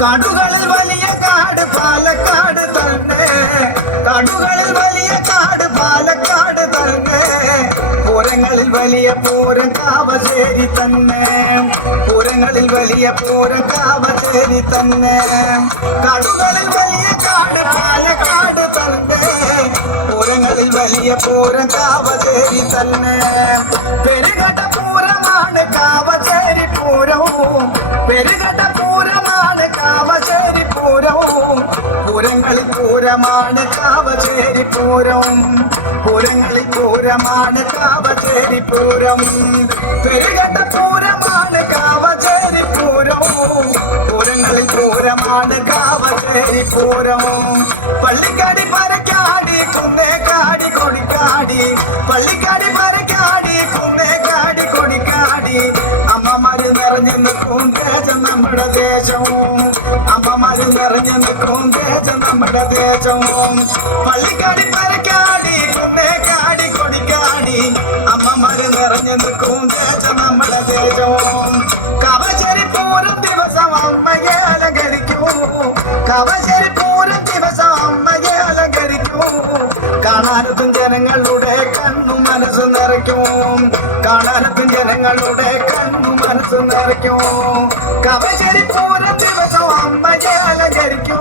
കാടുകളിൽ വലിയ കാട് പാലക്കാട് തന്നെ, കാടുകളിൽ വലിയ കാട് പാലക്കാട് തന്നെ, പൂരങ്ങളിൽ വലിയ പൂരം കാവശ്ശേരി തന്നെ, പൂരങ്ങളിൽ വലിയ പൂരം കാവശ്ശേരി തന്നെ. കാടുകളിൽ വലിയ കാട് പാലക്കാട് തന്നെ, പൂരങ്ങളിൽ വലിയ പൂരം കാവശ്ശേരി തന്നെ. പെരുകട പൂരമാണ് കാവശ്ശേരി പൂരവും, പെരുകട പൂരമാണ് കാവശ്ശേരി പൂരവും, പൂരങ്ങളിൽ പൂരമാണ് കാവശ്ശേരി പൂരം, പൂരങ്ങളിൽ പൂരമാണ് കാവശ്ശേരി പൂരം. പെരുകട പൂരമാണ് കാവശ്ശേരി പൂരവും, പൂരങ്ങളിൽ പൂരമാണ് കാവശ്ശേരി പൂരം. പള്ളിക്കാടി പരക്കാടി കുന്നേക്കാടി കൊടിക്കാടി, പള്ളിക്കാടി പരക്കാടി കുന്നേക്കാടി കൊടിക്കാടി, അമ്മമാര് നിറഞ്ഞു നിൽക്കും തേജം നമ്മുടെ ദേശവും, അമ്മമാര് നിറഞ്ഞു നിൽക്കും തേജം നമ്മുടെ ദേശവും. പള്ളിക്കാടി പരക്കാടി കുന്നേക്കാടി കൊടിക്കാടി, അമ്മമാര് നിറഞ്ഞു നിൽക്കും തേജം നമ്മുടെ ദേശവും. കാവശ്ശേരി പൂരം ദിവസം അമ്മയെ അലങ്കരിക്കൂ, കാവശ്ശേരി പൂരം ദിവസം അമ്മയെ അലങ്കരിക്കൂ, കാണാനെത്തും ജനങ്ങളുടെ കണ്ണു മനസ്സ് നിറയ്ക്കും, കാണാനെത്തും ജനങ്ങളുടെ കണ്ണു മനസ്സ് നിറയ്ക്കും. കാവശ്ശേരി പൂരം ദിവസം അമ്മയെ അലങ്കരിക്കും,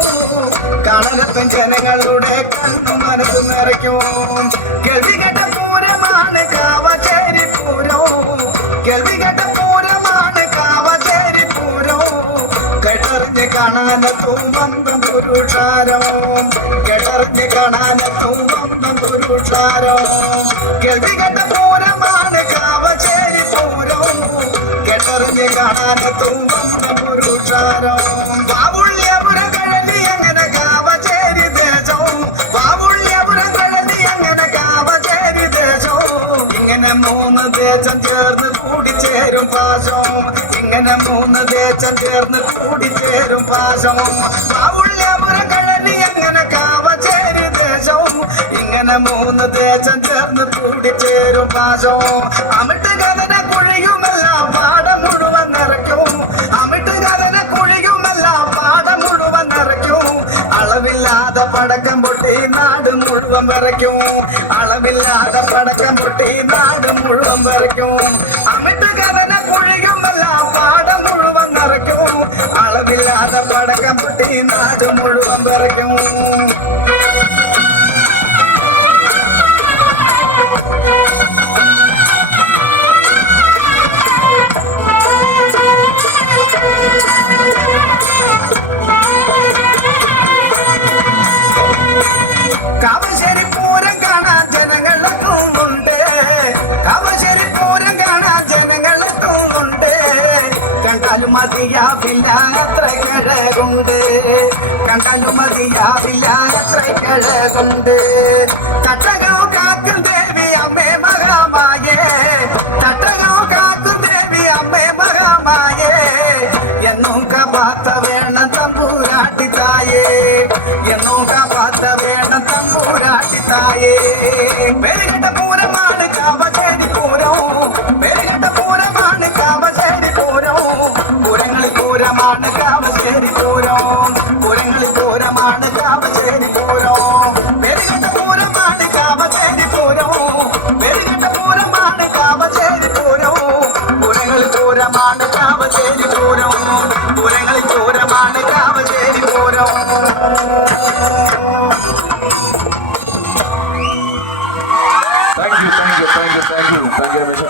കാണാനെത്തും ജനങ്ങളുടെ കണ്ണു മനസ്സ് നിറയ്ക്കും. കേൾവികെട്ട പൂരമാണ് കാവശ്ശേരി പൂരം, കേൾവികെട്ട പൂരമാണ് കാവശ്ശേരി പൂരം, കേട്ടറിഞ്ഞ് കാണാനെത്തും വമ്പൻ പുരുഷാരം, കേട്ടറിഞ്ഞ് കാണാനെത്തും വമ്പൻ പുരുഷാരം. കേൾവികെട്ട പൂരമാണ് കാവശ്ശേരി പൂരം, കേട്ടറിഞ്ഞ് കാണാനെത്തും വമ്പൻ പുരുഷാരം. വാവുള്ളിയപുരം കഴലി അങ്ങനെ കാവശ്ശേരി ദേശം, വാവുള്ളിയപുരം കഴലി അങ്ങനെ കാവശ്ശേരി ദേശം. ഇങ്ങനെ മൂന്ന് ദേശം ചേർന്ന് കൂടിച്ചേരും പാശം, ഇങ്ങനെ മൂന്ന് ദേശം ചേർന്ന് കൂടിച്ചേരും പാശം. വാവുള്ളിയപുരം കഴലി അങ്ങനെ കാവശ്ശേരി ദേശം, ഇങ്ങനെ മൂന്ന് ദേശം ചേർന്ന് കൂടിച്ചേരും പാശം. അമിട്ട് കഥന കുഴിയുമെല്ലാം പാടം മുഴുവൻ നിറയ്ക്കും, അമിട്ട് കഥന കുഴിയുമെല്ലാം പാടം മുഴുവൻ നിറയ്ക്കും. അളവില്ലാതെ പടക്കം പൊട്ടി നാട് മുഴുവൻ വിറയ്ക്കും, അളവില്ലാതെ പടക്കം പൊട്ടി നാട് മുഴുവൻ വിറയ്ക്കും. അമിട്ട് കഥന കുഴിയുമെല്ലാം പാടം മുഴുവൻ നിറയ്ക്കും, അളവില്ലാതെ പടക്കം പൊട്ടി നാട് മുഴുവൻ വിറയ്ക്കും. കാവശ്ശേരി പൂരം കാണാൻ ജനങ്ങളെത്തുന്നുണ്ട്, കാവശ്ശേരി പൂരം കാണാൻ ജനങ്ങളെത്തുന്നുണ്ട്, കണ്ടാലും മതിയാവില്ല അത്ര കിഴകുണ്ട്, കണ്ടാലും മതിയാവില്ല അത്ര കിഴകുണ്ട്. തട്ടകാവ് കാക്കും ദേവി അമ്മേ മഹാമായേ, തട്ടകാവ് കാക്കും ദേവി അമ്മേ മഹാമായേ, എന്നും കാത്ത വേണം തമ്പൂരാട്ടി തായേ, എന്നും കാത്ത വേണം തമ്പൂരാട്ടി തായേ. പെരുകെട്ട പൂരമാണ് കാവശ്ശേരി പൂരം, പെരുകെട്ട പൂരമാണ് കാവശ്ശേരി പൂരം, പൂരങ്ങളിൽ പൂരമാണ് കാവശ്ശേരി പൂരം, പൂരങ്ങളിൽ പൂരമാണ് കാവശ്ശേരി പൂരം. പെരുകെട്ട പൂരമാണ് കാവശ്ശേരി പൂരം, പെരുകെട്ട പൂരമാണ് കാവശ്ശേരി പൂരം, പൂരങ്ങളിൽ പൂരമാണ് കാവശ്ശേരി പൂരം, പൂരങ്ങളിൽ പൂരമാണ് കാവശ്ശേരി പൂരം.